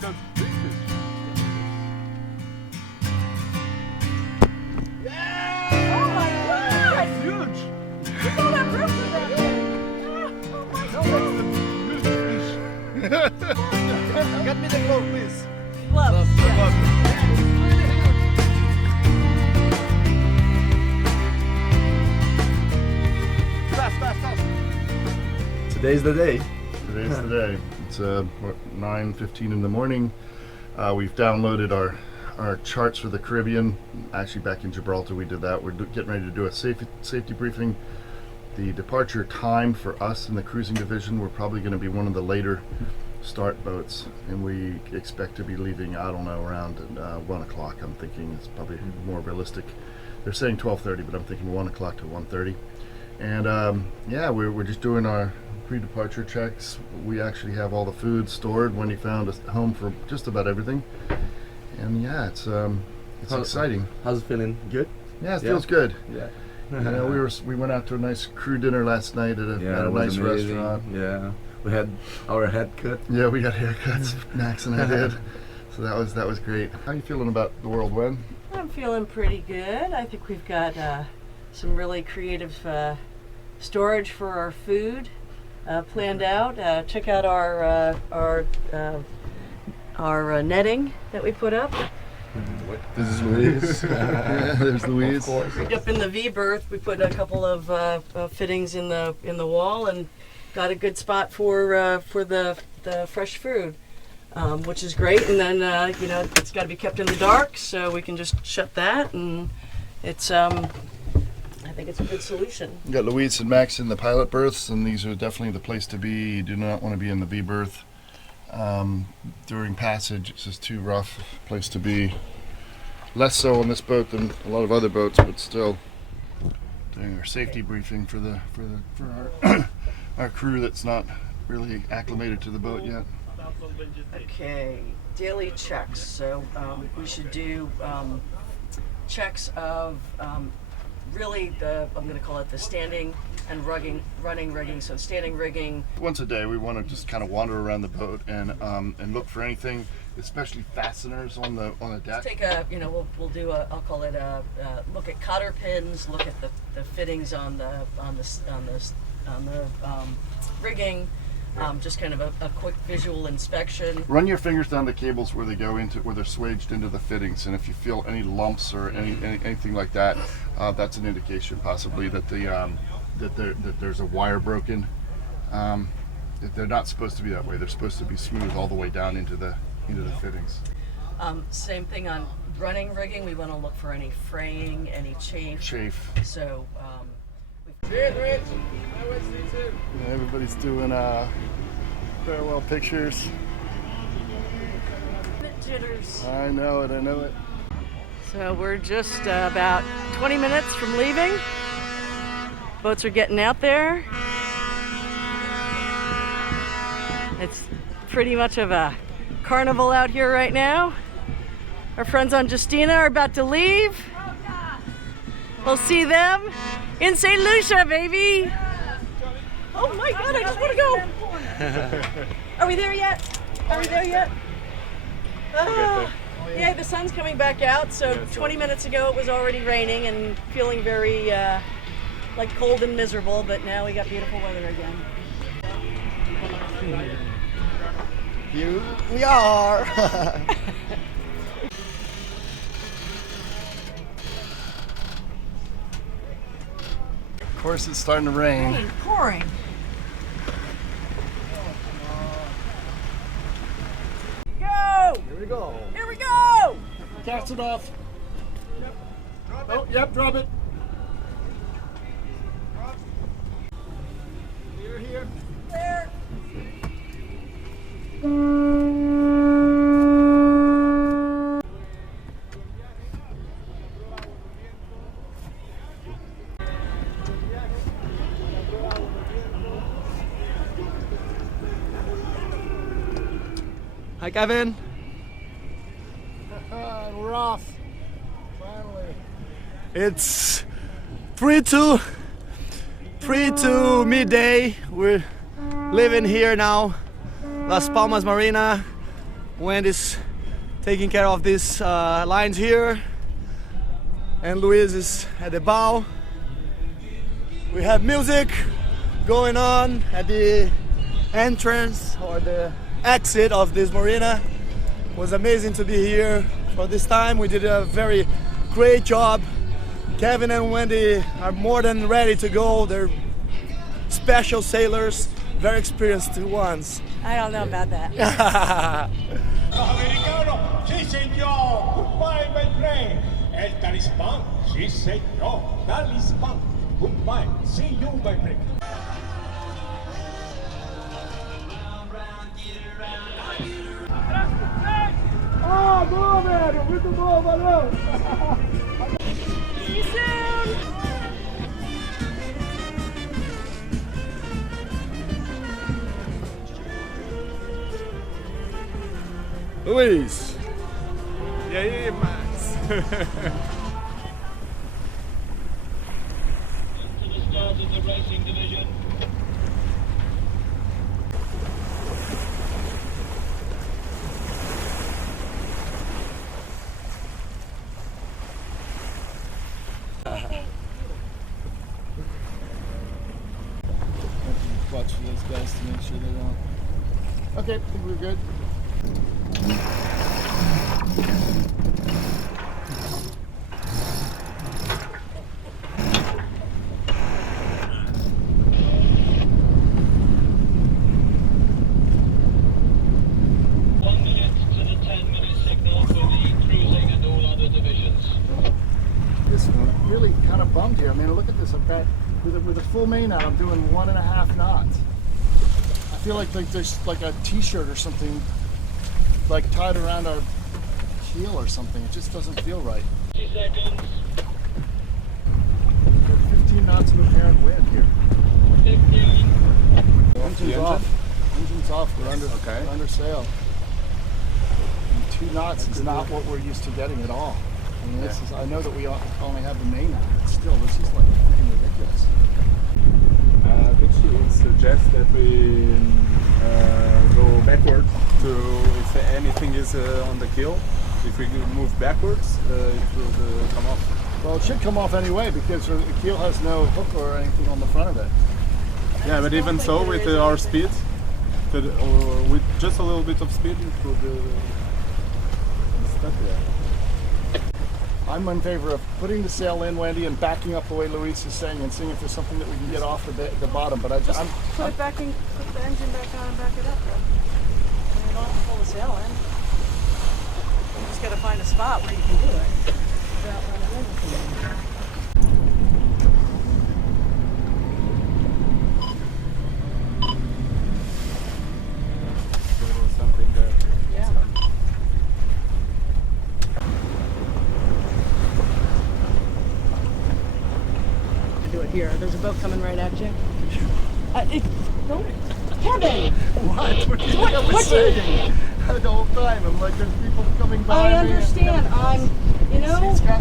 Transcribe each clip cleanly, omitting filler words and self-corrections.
got big fish. Oh my God! That's huge. Look at all that room for that thing. Oh my That was the biggest fish. Get me the glove, please. Gloves. Yeah. That is really huge. Fast, fast, fast. Today's the day. Today's the day. It's 9:15 in the morning. We've downloaded our charts for the Caribbean. Actually, back in Gibraltar, we did that. We're getting ready to do a safety briefing. The departure time for us in the cruising division, we're probably going to be one of the later start boats, and we expect to be leaving, I don't know, around 1 o'clock. I'm thinking it's probably more realistic. They're saying 12:30, but I'm thinking 1 o'clock to 1:30. And yeah, we're just doing our pre-departure checks. We actually have all the food stored. Wendy found a home for just about everything, and yeah, it's exciting. How's it feeling? Good? Yeah, it feels good. Yeah. You know, we went out to a nice crew dinner last night at a it was nice amazing. restaurant. Yeah. We had our head cut. Yeah, we got haircuts. Max and I did. So that was great. How are you feeling about the world, Wen? I'm feeling pretty good. I think we've got some really creative storage for our food planned out. Check out our netting that we put up. This is Louise. Yeah, there's Louise. Of course. Up in the V berth, we put a couple of fittings in the wall and got a good spot for the fresh food, which is great. And then you know, it's got to be kept in the dark, so we can just shut that, and it's I think it's a good solution. You got Louise and Max in the pilot berths, and these are definitely the place to be. You do not want to be in the V berth during passage. It's just too rough place to be. Less so on this boat than a lot of other boats, but still doing our safety briefing for our our crew that's not really acclimated to the boat yet. Okay, daily checks. So we should do checks of really I'm going to call it the standing and running rigging. So standing rigging. Once a day, we want to just kind of wander around the boat and look for anything, especially fasteners on the deck. Let's take a, you know, we'll do a, I'll call it a look at cotter pins, look at the fittings on the rigging, just kind of a quick visual inspection. Run your fingers down the cables where they go into, where they're swaged into the fittings, and if you feel any lumps or anything like that, that's an indication possibly that that there's a wire broken. They're not supposed to be that way. They're supposed to be smooth all the way down into the fittings. Same thing on running rigging. We want to look for any fraying, any chafe. So. Cheers, Rich. Yeah, everybody's doing farewell pictures. Jitters. I know it. So we're just about 20 minutes from leaving. Boats are getting out there. It's pretty much of a carnival out here right now. Our friends on Justina are about to leave. We'll see them in St. Lucia, baby. Oh my God, I just want to go. Are we there yet? Yeah, the sun's coming back out. So 20 minutes ago it was already raining and feeling very like cold and miserable, but now we got beautiful weather again. Here we are. Of course, it's starting to rain. Rain pouring. Go! Here we go. Cast it off. Yep, drop it. Here. There. Hi, Kevin. We're off. Finally. It's 3 to midday. We're living here now, Las Palmas Marina. Wendy's taking care of these lines here, and Luis is at the bow. We have music going on at the entrance or the exit of this marina. It was amazing to be here for this time. We did a very great job. Kevin and Wendy are more than ready to go. They're special sailors, very experienced ones. I don't know about that. Americano, sí señor. Goodbye, my friend. El Talisman, sí señor. Talisman. Goodbye. See you, my friend. Ah, boa, velho. Muito bom, valeu. See you soon. Luis. E aí, Max? Watch for those guys to make sure they don't. Okay, I think we're good. This one really kind of bummed here. I mean, look at this. I've got with a full main out. I'm doing 1.5 knots. I feel like there's like a T-shirt or something like tied around our keel or something. It just doesn't feel right. 60 seconds. We're 15 knots of apparent wind here. 15. Engine's off. Engine's off. We're under sail. And 2 knots is not what we're used to getting at all. I mean, this is, I know that we only have the main out, but still, this is like freaking ridiculous. Which suggests that we go backwards to if anything is on the keel. If we move backwards, it will come off. Well, it should come off anyway because the keel has no hook or anything on the front of it. Yeah, but even so, with our speed, or with just a little bit of speed, it would be stuck there. I'm in favor of putting the sail in, Wendy, and backing up the way Luis is saying, and seeing if there's something that we can get off the bottom. But Put the engine back on and back it up, though. You don't have to pull the sail in. You just got to find a spot where you can do it without running into it. Something there. Yeah. Do it here. There's a boat coming right at you. Don't. Kevin! what? What do you think I was saying? The whole time, I'm like, there's people coming by. I understand. You know. He's got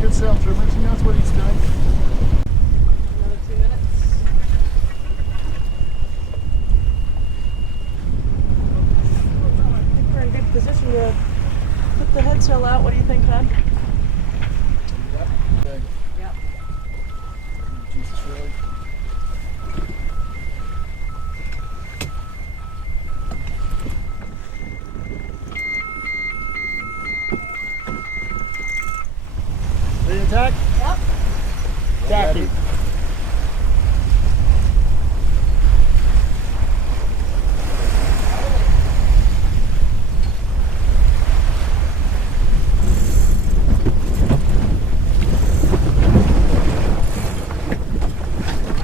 good sail trimmers. He knows what he's doing. Another 2 minutes. I think we're in good position to put the headsail out. What do you think, Ted? Okay. Yep. Jesus, really? Ready to attack? Yep. Tacking.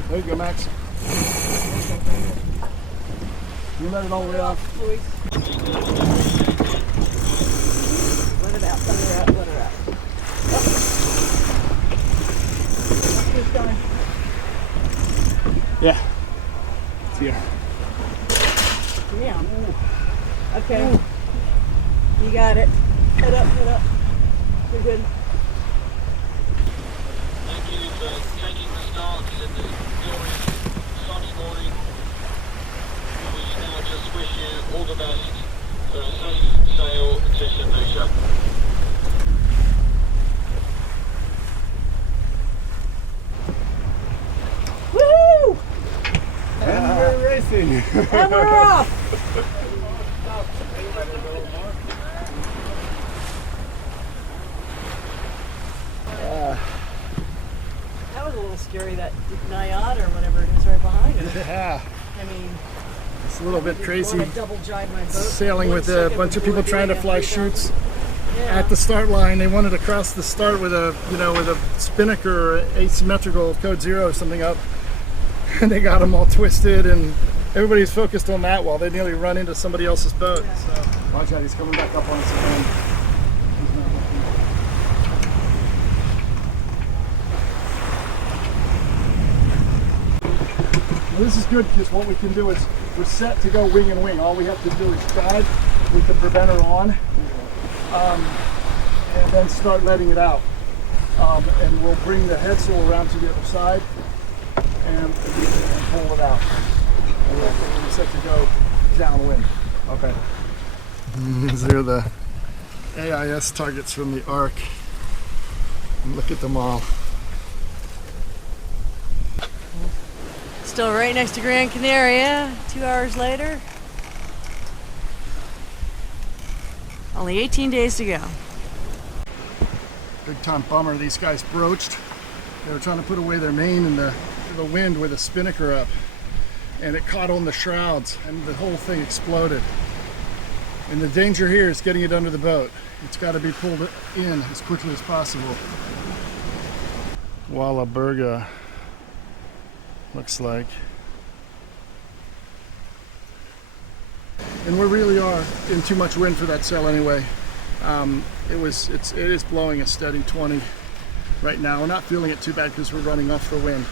There you go, Max. You let it all the way off. Luis. Let it out, let it out, let it out. Keep going. Yeah, it's here. Yeah. Okay. You got it. Head up, head up. You're good. Thank you for taking the start in this glorious sunny morning. We now just wish you all the best for Woohoo! And we're racing. And we're off! That was a little scary, that Naiad or whatever it is right behind us. Yeah, I mean, it's a little bit crazy. want to double jibe my boat. Sailing 1 with a second bunch of before people trying to doing fly it. chutes Yeah. at the start line. They wanted to cross the start with a, with a spinnaker or asymmetrical code 0 or something up, and they got them all twisted, and everybody's focused on that while they nearly run into somebody else's boat. So watch out, he's coming back up on us again. He's not looking. Well, this is good because what we can do is we're set to go wing and wing. All we have to do is drive with the preventer on, and then start letting it out. And we'll bring the head sail around to the other side and pull it out. And we're set to go downwind. Okay. These are the Ais targets from the Ark. And look at them all. Still right next to Grand Canaria, 2 hours later. Only 18 days to go. Big time bummer, these guys broached. They were trying to put away their main in the wind with a spinnaker up, and it caught on the shrouds and the whole thing exploded. And the danger here is getting it under the boat. It's got to be pulled in as quickly as possible. Wallaberga looks like. And we really are in too much wind for that sail anyway. It is blowing a steady 20 right now. We're not feeling it too bad because we're running off the wind.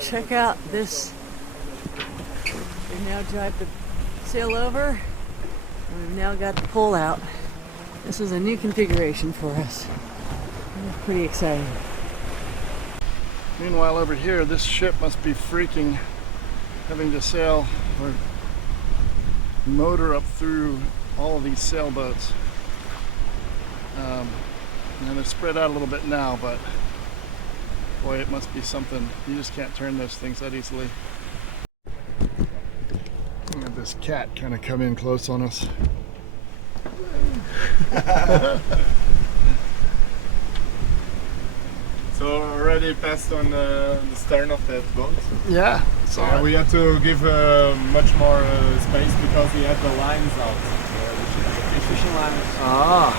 Check out this. We've now jibed the sail over, and we've now got the pull out. This is a new configuration for us. It's pretty exciting. Meanwhile, over here, this ship must be freaking having to sail or motor up through all of these sailboats. And they're spread out a little bit now, but boy, it must be something. You just can't turn those things that easily. Look at this cat kind of come in close on us. So already passed on the stern of that boat. Yeah, it's all right. We had to give much more space because we had the lines out, the fishing lines. Ah.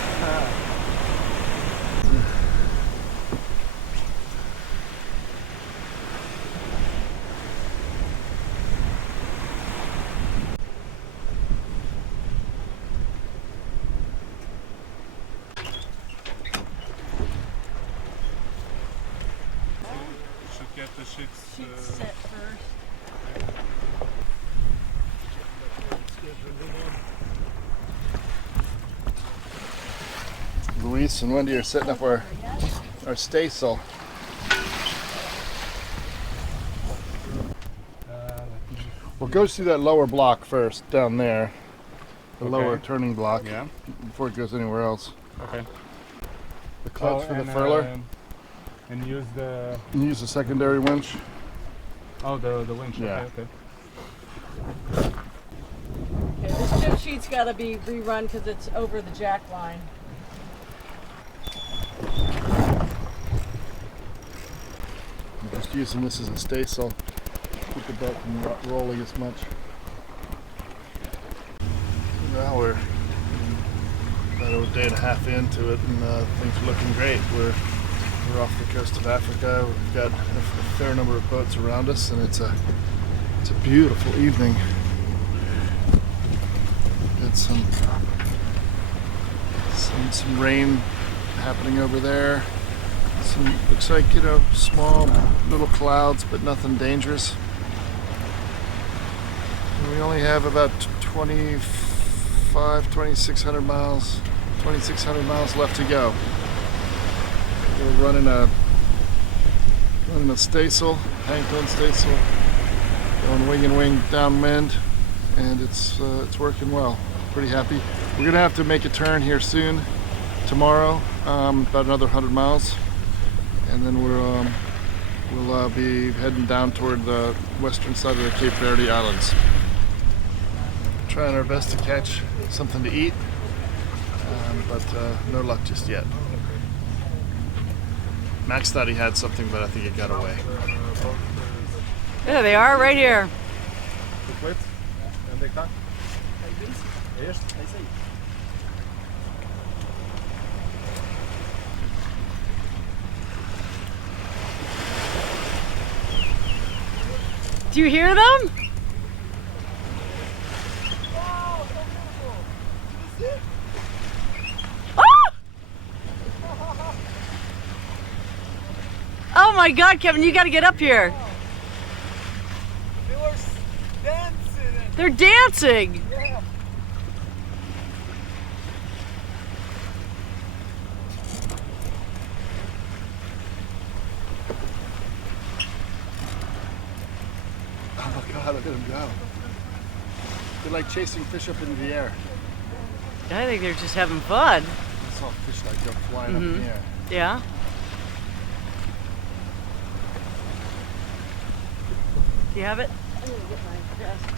Should get the sheets. Set first. Luis and Wendy are setting up our staysail. Well, it goes through that lower block first, down there. The lower turning block, Yeah. before it goes anywhere else. Okay. The clutch for the furler. And use the And use the secondary winch. the winch. Yeah. Okay. Okay, this jib sheet's got to be rerun because it's over the jack line. I'm just using this as a staysail. Keep the boat from rolling as much. Well, we're about a day and a half into it, and things are looking great. We're off the coast of Africa. We've got a fair number of boats around us, and it's a beautiful evening. Got some rain happening over there. Some looks like, small little clouds, but nothing dangerous. And we only have about 2,600 miles left to go. We're running a staysail, hang-on staysail, going wing and wing downwind, and it's working well. pretty happy. We're gonna have to make a turn here soon, tomorrow, about another 100 miles, and then we'll be heading down toward the western side of the Cape Verde Islands. Trying our best to catch something to eat, but no luck just yet. Max thought he had something, but I think it got away. There they are, right here. Do you hear them? Oh my God, Kevin, you got to get up here. They were dancing. They're dancing. Yeah. Oh my God, look at them go. They're like chasing fish up into the air. I think they're just having fun. I saw fish like go flying up in the air. Yeah. Do you have it? I'm gonna get my desk.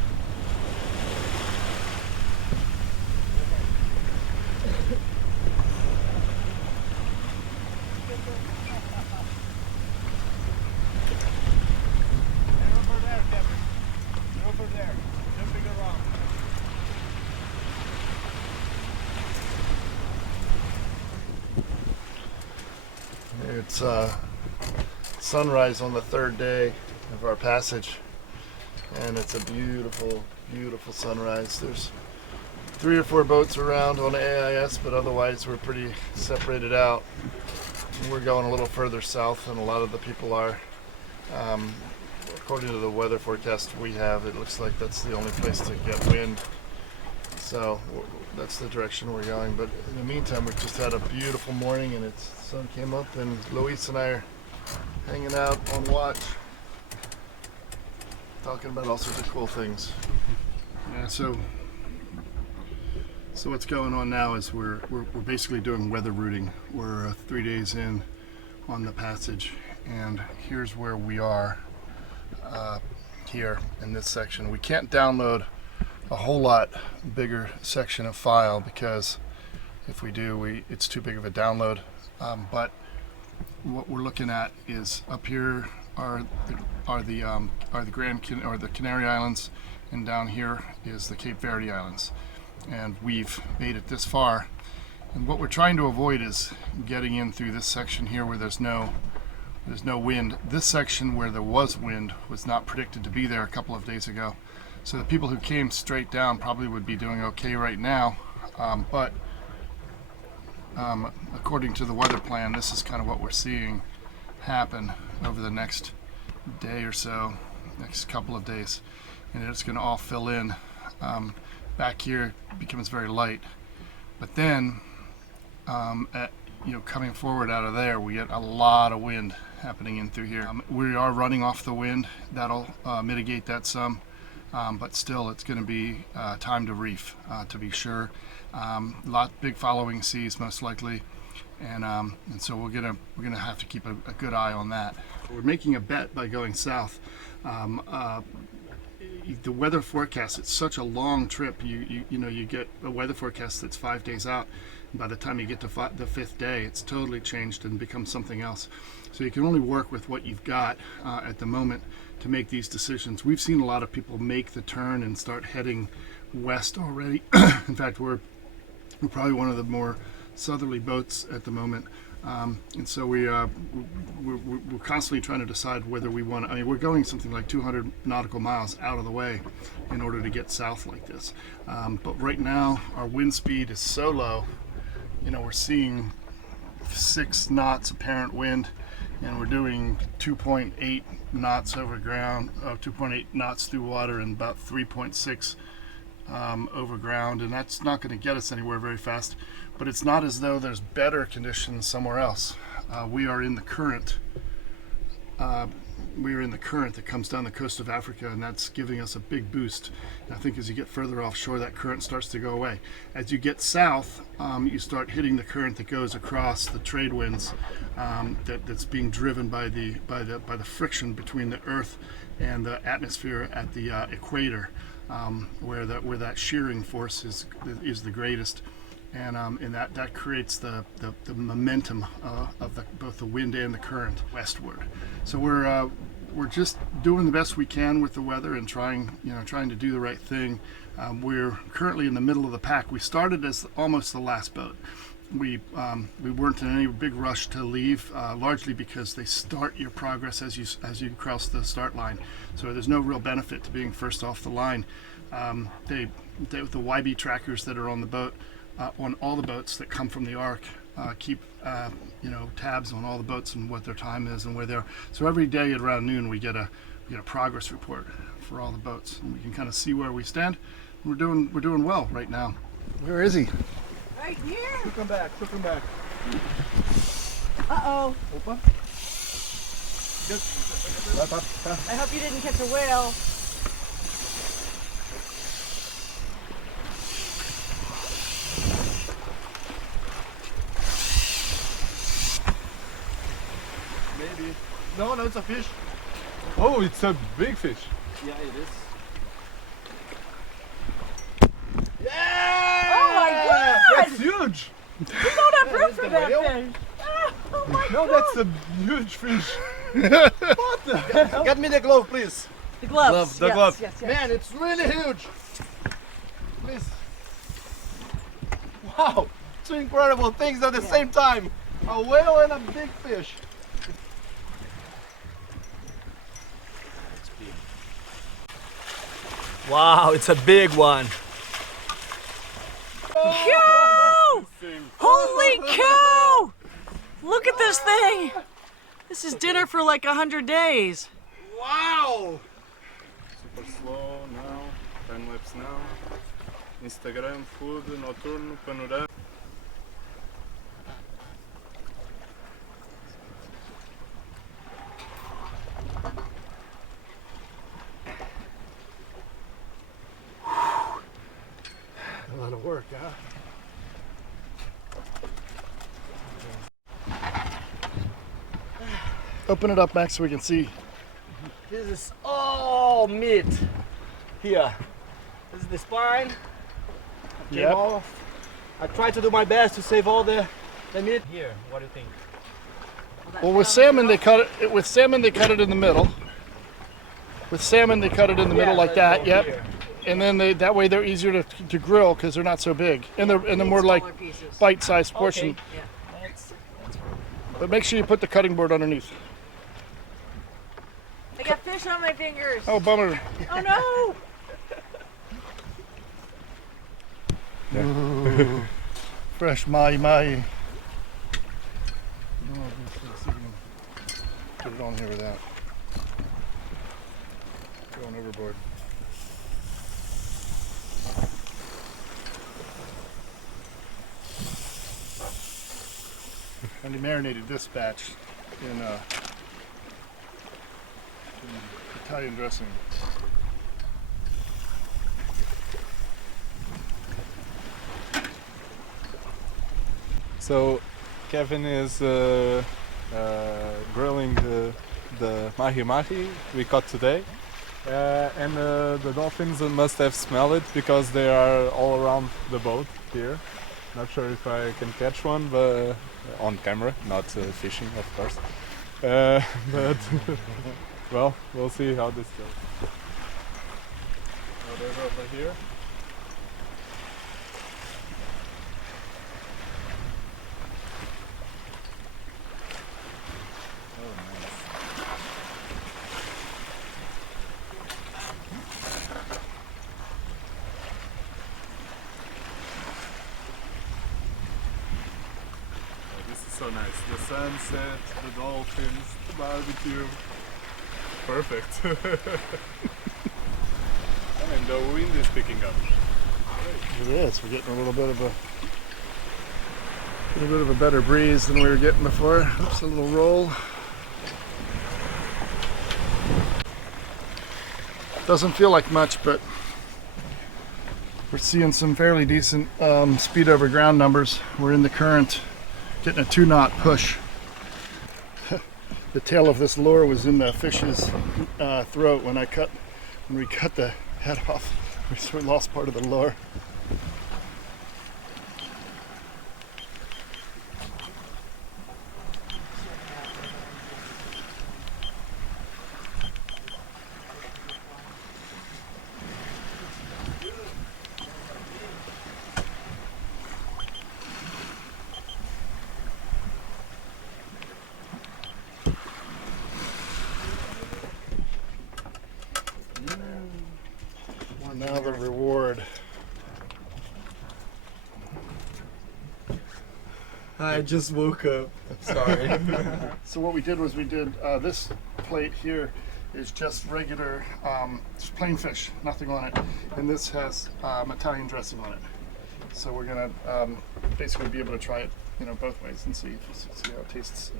Over there, Kevin. Over there. Jumping around. It's sunrise on the third day of our passage, and it's a beautiful, beautiful sunrise. There's 3 or 4 boats around on AIS, but otherwise we're pretty separated out. We're going a little further south than a lot of the people are. According to the weather forecast we have, it looks like that's the only place to get wind. So that's the direction we're going. But in the meantime, we've just had a beautiful morning, and the sun came up, and Luis and I are hanging out on watch, talking about all sorts of cool things. Yeah, so what's going on now is we're basically doing weather routing. We're 3 days in on the passage, and here's where we are here in this section. We can't download a whole lot bigger section of file because if we do, it's too big of a download. But what we're looking at is up here are the Grand Canary Islands, and down here is the Cape Verde Islands, and we've made it this far. And what we're trying to avoid is getting in through this section here where there's no wind. This section where there was wind was not predicted to be there a couple of days ago. So the people who came straight down probably would be doing okay right now. But according to the weather plan, this is kind of what we're seeing happen over the next day or so, next couple of days. And it's going to all fill in. Back here it becomes very light. But then, coming forward out of there, we get a lot of wind happening in through here. We are running off the wind. That'll mitigate that some. But still, it's going to be time to reef, to be sure. Big following seas most likely, and so we're gonna have to keep a good eye on that. We're making a bet by going south. The weather forecast, it's such a long trip. You get a weather forecast that's 5 days out, and by the time you get to the 5th day, it's totally changed and becomes something else. So you can only work with what you've got at the moment to make these decisions. We've seen a lot of people make the turn and start heading west already. In fact, we're probably one of the more southerly boats at the moment, and so we're constantly trying to decide whether we want to. I mean, we're going something like 200 nautical miles out of the way in order to get south like this. But right now, our wind speed is so low. We're seeing 6 knots apparent wind, and we're doing 2.8 knots over ground, 2.8 knots through water, and about 3.6 over ground, and that's not going to get us anywhere very fast. But it's not as though there's better conditions somewhere else. We are in the current we're in the current that comes down the coast of Africa, and that's giving us a big boost. And I think as you get further offshore, that current starts to go away. As you get south, you start hitting the current that goes across the trade winds, that's being driven by the friction between the Earth and the atmosphere at the equator, where that shearing force is the greatest. And that creates the momentum of both the wind and the current westward. So we're just doing the best we can with the weather and trying to do the right thing. We're currently in the middle of the pack. We started as almost the last boat. We weren't in any big rush to leave, largely because they start your progress as you cross the start line. So there's no real benefit to being first off the line. The YB trackers that are on the boat. On all the boats that come from the Ark, keep tabs on all the boats and what their time is and where they are. So every day at around noon we get a progress report for all the boats, and we can kind of see where we stand. We're doing well right now. Where is he? Right here. Took him back. Uh-oh. Opa. I hope you didn't catch a whale. Maybe. No, it's a fish. Oh, it's a big fish. Yeah, it is. Oh my God! That's huge. We don't have room for that fish. Oh my No, God! that's a huge fish. What the hell? Get me the glove, please. The gloves. The yes, glove. Yes, yes. Man, it's really huge. Please. Wow, two incredible things at the same time. A whale and a big fish. Wow, it's a big one. Cow! Holy cow! Look at this thing. This is dinner for like 100 days. Wow! Super slow now. Time lapse now. Instagram, food, nocturno, panorama. A lot of work, huh? Open it up, Max, so we can see. This is all meat here. This is the spine. Came Yep. off. I tried to do my best to save all the meat. Here, what do you think? Well, with salmon they cut it. With salmon they cut it in the middle. With salmon they cut it in the middle like that. Yep. Here. And then that way they're easier to grill because they're not so big, and they're more like Smaller pieces. bite-sized portion. Okay. Yeah. But make sure you put the cutting board underneath. I got fish on my fingers. Oh, bummer. Oh no! Fresh mahi. Put it on here with that. Going overboard. And he marinated this batch in Italian dressing. So Kevin is grilling the mahi we caught today. And the dolphins must have smelled it because they are all around the boat here. Not sure if I can catch one, but on camera, not fishing, of course. But well, we'll see how this goes. Oh, there's over here. So nice. The sunset, the dolphins, the barbecue. Perfect. And the wind is picking up. It is. We're getting a little bit of a better breeze than we were getting before. Oops, a little roll. Doesn't feel like much, but we're seeing some fairly decent speed over ground numbers. We're in the current, getting a 2-knot push. The tail of this lure was in the fish's throat when we cut the head off. We lost part of the lure. Now the reward. I just woke up. Sorry. So what we did was this plate here is just regular, just plain fish, nothing on it, and this has Italian dressing on it. So we're gonna basically be able to try it, both ways and see how it tastes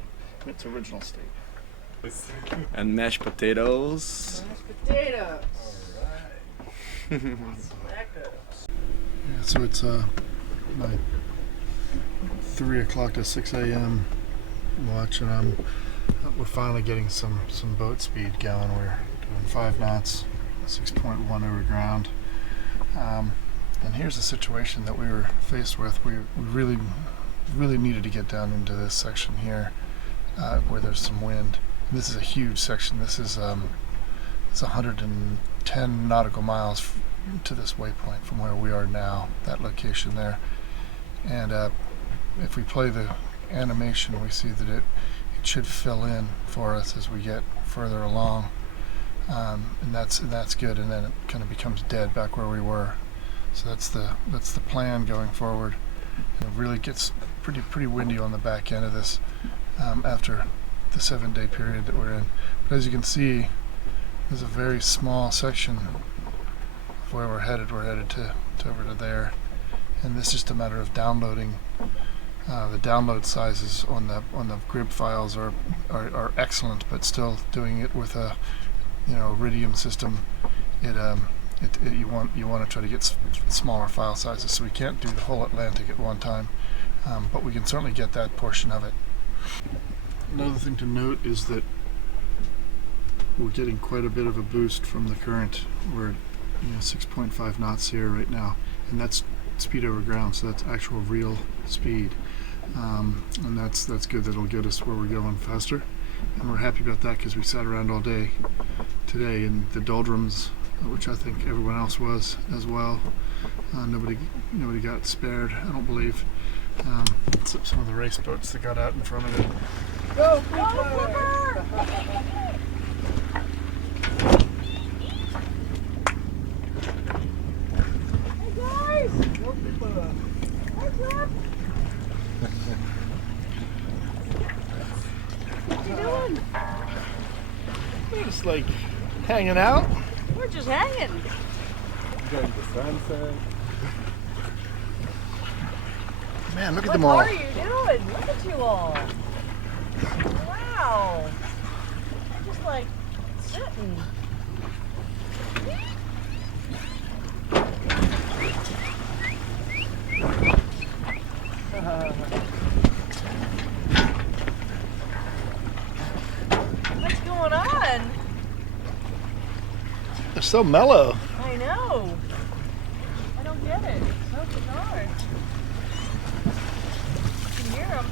in its original state. And mashed potatoes. Mashed potatoes. Yeah, so it's my 3 o'clock to 6 a.m. watch, and we're finally getting some boat speed going. We're doing 5 knots, 6.1 over ground. And here's the situation that we were faced with. We really needed to get down into this section here where there's some wind. And this is a huge section. This is it's 110 nautical miles to this waypoint from where we are now, that location there. And if we play the animation, we see that it should fill in for us as we get further along, and that's good. And then it kind of becomes dead back where we were. So that's the plan going forward. And it really gets pretty windy on the back end of this after the 7-day period that we're in. But as you can see, there's a very small section of where we're headed. We're headed to over to there, and this is just a matter of downloading. The download sizes on the grid files are excellent, but still doing it with a Iridium system, you want to try to get smaller file sizes. So we can't do the whole Atlantic at one time, but we can certainly get that portion of it. Another thing to note is that we're getting quite a bit of a boost from the current. We're at 6.5 knots here right now, and that's speed over ground, so that's actual real speed, and that's good. That'll get us where we're going faster, and we're happy about that because we sat around all day today in the doldrums, which I think everyone else was as well. Nobody got spared, I don't believe. Some of the race boats that got out in front of it. Go, Flipper! Hey guys! What's up? What you doing? We're just like hanging out. We're just hanging. Enjoying the sunset. Man, look at them all. What are you doing? Look at you all. Wow. Just like sitting. What's going on? They're so mellow. I know. I don't get it. So bizarre. You can hear them.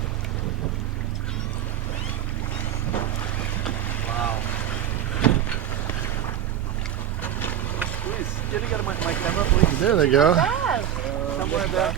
Wow. Please, can you get my camera, please? There they go. Fast. Somewhere there.